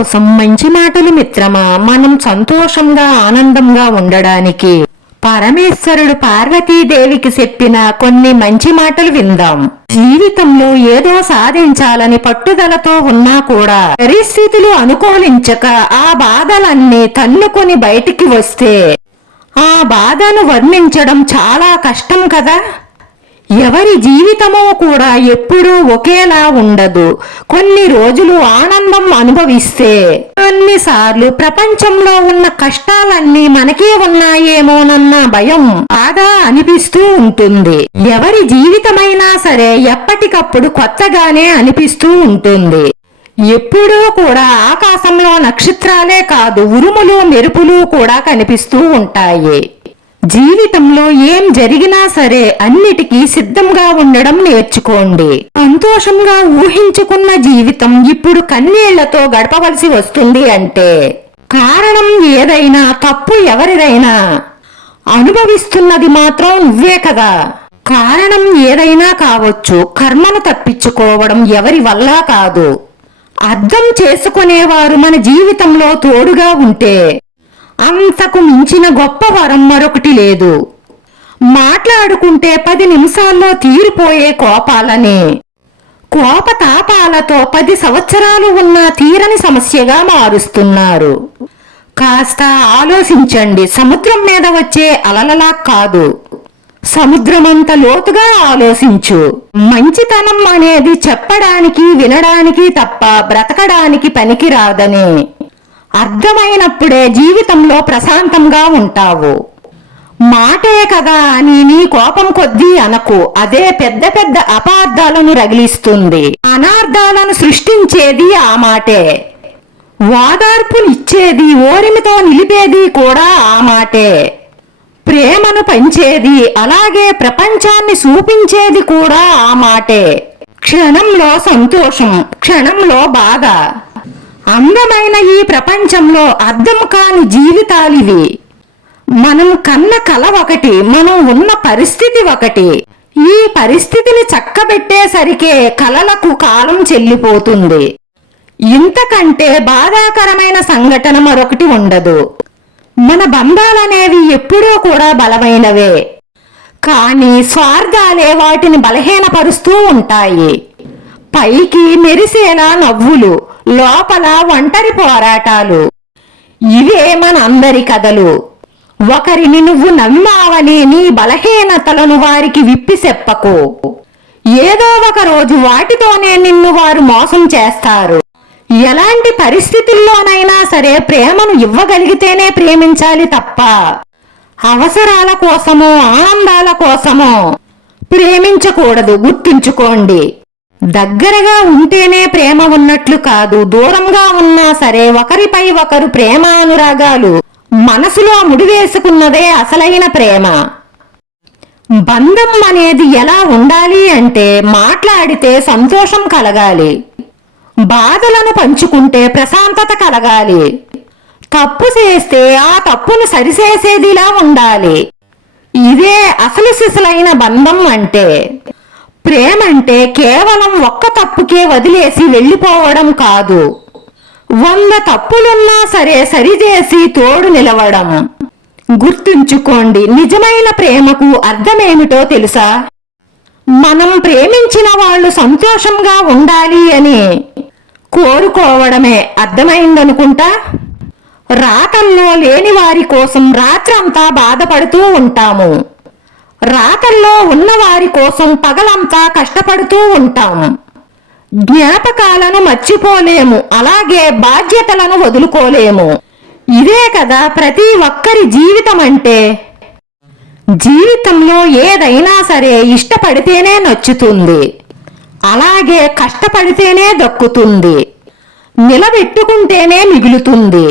కోసం మంచి మాటలు మిత్రమా? మనం సంతోషంగా ఆనందంగా ఉండడానికి పరమేశ్వరుడు పార్వతీదేవికి చెప్పిన కొన్ని మంచి మాటలు విందాం. జీవితంలో ఏదో సాధించాలని పట్టుదలతో ఉన్నా కూడా పరిస్థితులు అనుకూలించక ఆ బాధలన్నీ తన్నుకొని బయటికి వస్తే ఆ బాధను వర్ణించడం చాలా కష్టం కదా? ఎవరి జీవితము కూడా ఎప్పుడూ ఒకేలా ఉండదు. కొన్ని రోజులు ఆనందం అనుభవిస్తే కొన్నిసార్లు ప్రపంచంలో ఉన్న కష్టాలన్నీ మనకే ఉన్నాయేమోనన్న భయం బాగా అనిపిస్తూ ఉంటుంది. ఎవరి జీవితమైనా సరే ఎప్పటికప్పుడు కొత్తగానే అనిపిస్తూ ఉంటుంది. ఎప్పుడూ కూడా ఆకాశంలో నక్షత్రాలే కాదు ఉరుములు మెరుపులు కూడా కనిపిస్తూ ఉంటాయి. జీవితంలో ఏం జరిగినా సరే అన్నిటికీ సిద్ధంగా ఉండడం నేర్చుకోండి. సంతోషంగా ఊహించుకున్న జీవితం ఇప్పుడు కన్నీళ్ళతో గడపవలసి వస్తుంది అంటే కారణం ఏదైనా తప్పు ఎవరిదైనా? అనుభవిస్తున్నది మాత్రం నువ్వే కదా. కారణం ఏదైనా కావచ్చు కర్మను తప్పించుకోవడం ఎవరి వల్ల కాదు. అర్థం చేసుకునేవారు మన జీవితంలో తోడుగా ఉంటే అంతకు మించిన గొప్ప వరం మరొకటి లేదు. మాట్లాడుకుంటే పది నిమిషాల్లో తీరిపోయే కోపాలని. కోపతాపాలతో పది సంవత్సరాలు ఉన్న తీరని సమస్యగా మారుస్తున్నారు. కాస్త ఆలోచించండి సముద్రం మీద వచ్చే అలలలా కాదు. సముద్రమంత లోతుగా ఆలోచించు. మంచితనం అనేది చెప్పడానికి వినడానికి తప్ప బ్రతకడానికి పనికిరాదని. అర్థమైనప్పుడే జీవితంలో ప్రశాంతంగా ఉంటావు. మాటే కదా అని నీ కోపం కొద్దీ అనకు. అదే పెద్ద పెద్ద అపార్థాలను రగిలిస్తుంది. అనార్థాలను సృష్టించేది ఆ మాటే. వాదార్పునిచ్చేది ఓరిమితో నిలిపేది కూడా ఆ మాటే. ప్రేమను పంచేది అలాగే ప్రపంచాన్ని చూపించేది కూడా ఆ మాటే. క్షణంలో సంతోషం క్షణంలో బాధ. అందమైన ఈ ప్రపంచంలో అర్థం కాని జీవితాలివి మనం కన్న కల ఒకటి మనం ఉన్న పరిస్థితి ఒకటి. ఈ పరిస్థితిని చక్కబెట్టేసరికే కలలకు కాలం చెల్లిపోతుంది. ఇంతకంటే బాధాకరమైన సంఘటన మరొకటి ఉండదు. మన బంధాలనేవి ఎప్పుడూ కూడా బలమైనవే. కానీ స్వార్థాలే వాటిని బలహీనపరుస్తూ ఉంటాయి. పైకి మెరిసేలా నవ్వులు లోపల ఒంటరి పోరాటాలు. ఇవే మన అందరి కథలు. ఒకరిని నువ్వు నమ్మావని నీ బలహీనతలను వారికి విప్పి చెప్పకు. ఏదో ఒక రోజు వాటితోనే నిన్ను వారు మోసం చేస్తారు. ఎలాంటి పరిస్థితుల్లోనైనా సరే ప్రేమను ఇవ్వగలిగితేనే ప్రేమించాలి తప్ప. అవసరాల కోసమో ఆనందాల కోసమో ప్రేమించకూడదు. గుర్తుంచుకోండి. దగ్గరగా ఉంటేనే ప్రేమ ఉన్నట్లు కాదు దూరంగా ఉన్నా సరే ఒకరిపై ఒకరు ప్రేమ అనురాగాలు మనసులో ముడివేసుకున్నదే అసలైన ప్రేమ. బంధం అనేది ఎలా ఉండాలి అంటే మాట్లాడితే సంతోషం కలగాలి. బాధలను పంచుకుంటే ప్రశాంతత కలగాలి. తప్పు చేస్తే ఆ తప్పును సరిచేసేదిలా ఉండాలి. ఇదే అసలు సిసలైన బంధం అంటే. ప్రేమంటే కేవలం ఒక్క తప్పుకే వదిలేసి వెళ్ళిపోవడం కాదు. వంద తప్పులున్నా సరే సరిచేసి తోడు నిలవడం. గుర్తుంచుకోండి నిజమైన ప్రేమకు అర్థమేమిటో తెలుసా? మనం ప్రేమించిన వాళ్ళు సంతోషంగా ఉండాలి అని కోరుకోవడమే అర్థమైందనుకుంటా? రాతల్లో లేని వారి కోసం రాత్రంతా బాధపడుతూ ఉంటాము. రాతల్లో ఉన్నవారి కోసం పగలంతా కష్టపడుతూ ఉంటాం జ్ఞాపకాలను మర్చిపోలేము అలాగే బాధ్యతలను వదులుకోలేము. ఇదే కదా ప్రతి ఒక్కరి జీవితం అంటే జీవితంలో ఏదైనా సరే ఇష్టపడితేనే నచ్చుతుంది అలాగే కష్టపడితేనే దక్కుతుంది నిలబెట్టుకుంటేనే మిగులుతుంది.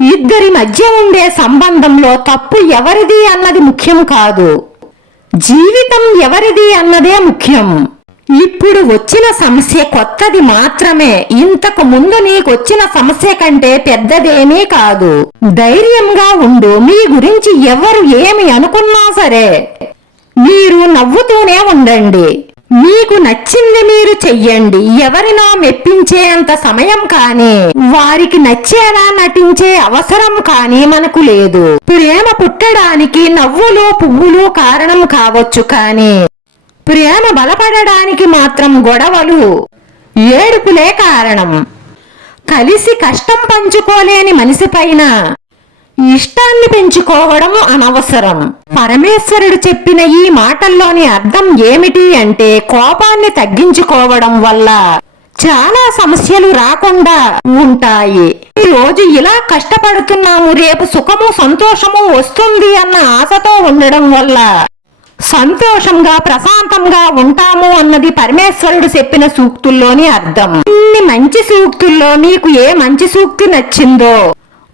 ఇద్దరి మధ్య ఉండే సంబంధంలో తప్పు ఎవరిది అన్నది ముఖ్యం కాదు. జీవితం ఎవరిది అన్నదే ముఖ్యం. ఇప్పుడు వచ్చిన సమస్య కొత్తది మాత్రమే. ఇంతకు ముందు నీకు వచ్చిన సమస్య కంటే పెద్దదేమీ కాదు. ధైర్యంగా ఉండు. మీ గురించి ఎవరు ఏమి అనుకున్నా సరే మీరు నవ్వుతూనే ఉండండి. మీకు నచ్చింది మీరు చెయ్యండి. ఎవరినో మెప్పించేంత సమయం కానీ వారికి నచ్చేలా నటించే అవసరం కానీ మనకు లేదు. ప్రేమ పుట్టడానికి నవ్వులు పువ్వులు కారణం కావచ్చు కానీ ప్రేమ బలపడడానికి మాత్రం గొడవలు ఏడుపులే కారణం. కలిసి కష్టం పంచుకోలేని మనిషి పైన ఇష్టాన్ని పెంచుకోవడం అనవసరం. పరమేశ్వరుడు చెప్పిన ఈ మాటల్లోని అర్థం ఏమిటి అంటే కోపాన్ని తగ్గించుకోవడం వల్ల చాలా సమస్యలు రాకుండా ఉంటాయి. ఈ రోజు ఇలా కష్టపడుతున్నాము రేపు సుఖము సంతోషము వస్తుంది అన్న ఆశతో ఉండడం వల్ల సంతోషంగా ప్రశాంతంగా ఉంటాము అన్నది పరమేశ్వరుడు చెప్పిన సూక్తుల్లోని అర్థం. ఇన్ని మంచి సూక్తుల్లో మీకు ఏ మంచి సూక్తి నచ్చిందో